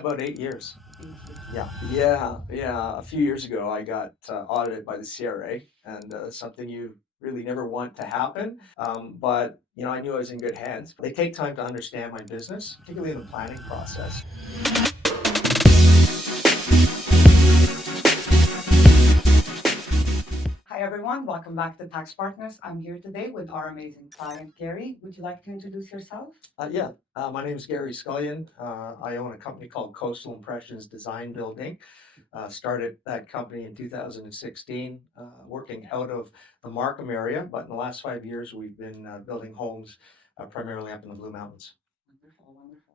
About 8 years. Thank you. Yeah. A few years ago, I got audited by the CRA, and something you really never want to happen. But I knew I was in good hands. They take time to understand my business, particularly in the planning process. Hi, everyone. Welcome back to Tax Partners. I'm here today with our amazing client, Gary. Would you like to introduce yourself? My name is Gary Scullion. I own a company called Coastal Impressions Design Building. Started that company in 2016, working out of the Markham area. But in the last 5 years, we've been building homes primarily up in the Blue Mountains. Wonderful, wonderful.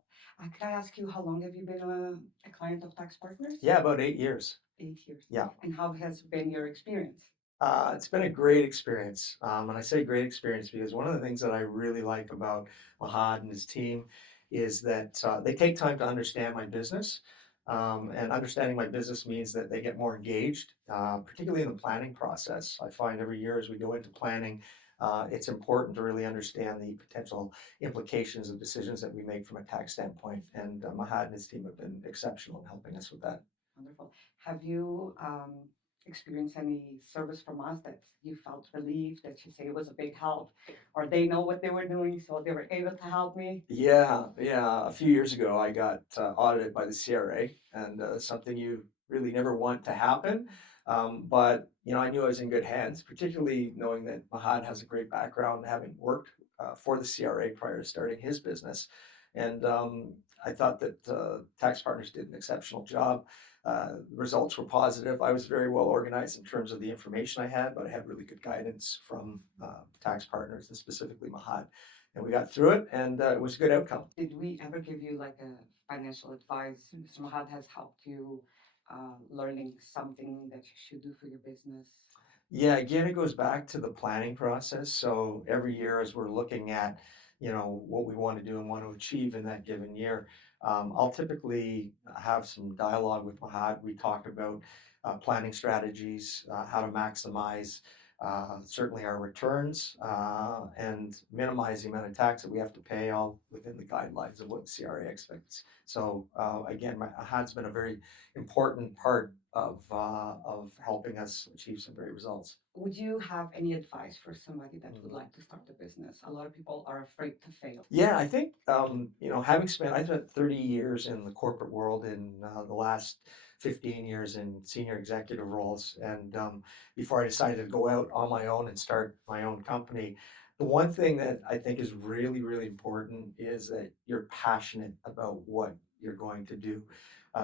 Could I ask you, how long have you been a client of Tax Partners? Yeah, about 8 years. 8 years. Yeah. And how has been your experience? It's been a great experience. And I say great experience because one of the things that I really like about Mahad and his team is that they take time to understand my business. And understanding my business means that they get more engaged, particularly in the planning process. I find every year as we go into planning, it's important to really understand the potential implications of decisions that we make from a tax standpoint. And Mahad and his team have been exceptional in helping us with that. Wonderful. Have you experienced any service from us that you felt relieved, that you say it was a big help, or they know what they were doing, so they were able to help me? Yeah. A few years ago, I got audited by the CRA, and something you really never want to happen. But I knew I was in good hands, particularly knowing that Mahad has a great background, having worked for the CRA prior to starting his business, and I thought that Tax Partners did an exceptional job. The results were positive. I was very well organized in terms of the information I had, but I had really good guidance from Tax Partners, and specifically Mahad, and we got through it, and it was a good outcome. Did we ever give you like a financial advice? Mr. Mahad has helped you learning something that you should do for your business. Yeah, again, it goes back to the planning process. So every year, as we're looking at, what we want to do and want to achieve in that given year, I'll typically have some dialogue with Mahad. We talk about planning strategies, how to maximize certainly our returns and minimize the amount of tax that we have to pay, all within the guidelines of what the CRA expects. So again, Mahad's been a very important part of helping us achieve some great results. Would you have any advice for somebody that would like to start a business? A lot of people are afraid to fail. Yeah, I think I spent 30 years in the corporate world, in the last 15 years in senior executive roles, and before I decided to go out on my own and start my own company, the one thing that I think is really, really important is that you're passionate about what you're going to do.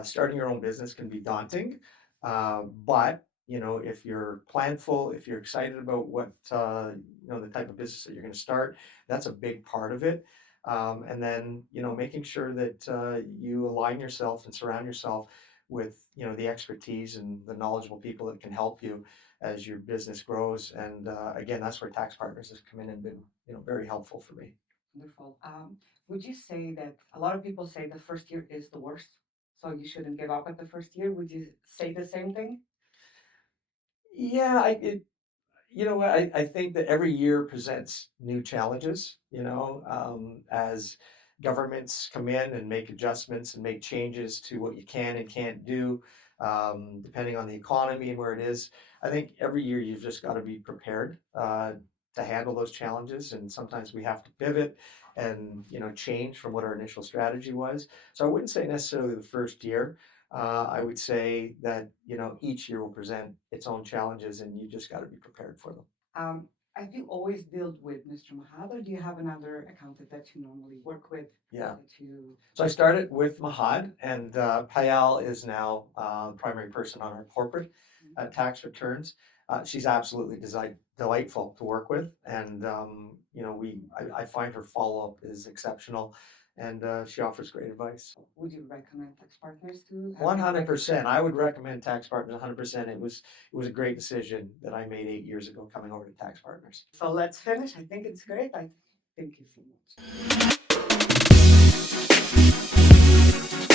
Starting your own business can be daunting, but if you're planful, if you're excited about what the type of business that you're going to start, that's a big part of it. And then making sure that you align yourself and surround yourself with the expertise and the knowledgeable people that can help you as your business grows. And again, that's where Tax Partners has come in and been very helpful for me. Wonderful. Would you say that a lot of people say the first year is the worst, so you shouldn't give up at the first year? Would you say the same thing? Yeah, I think that every year presents new challenges, as governments come in and make adjustments and make changes to what you can and can't do, depending on the economy and where it is. I think every year you've just got to be prepared to handle those challenges. And sometimes we have to pivot and, change from what our initial strategy was. So I wouldn't say necessarily the first year. I would say that each year will present its own challenges, and you just got to be prepared for them. Um, have you always dealt with Mr. Mahad, or do you have another accountant that you normally work with? Yeah. That you... So I started with Mahad, and Payal is now the primary person on our corporate tax returns. She's absolutely delightful to work with, and I find her follow up is exceptional, and she offers great advice. Would you recommend Tax Partners to? 100%. I would recommend Tax Partners 100%. It was a great decision that I made 8 years ago coming over to Tax Partners. So let's finish. I think it's great. Thank you so much.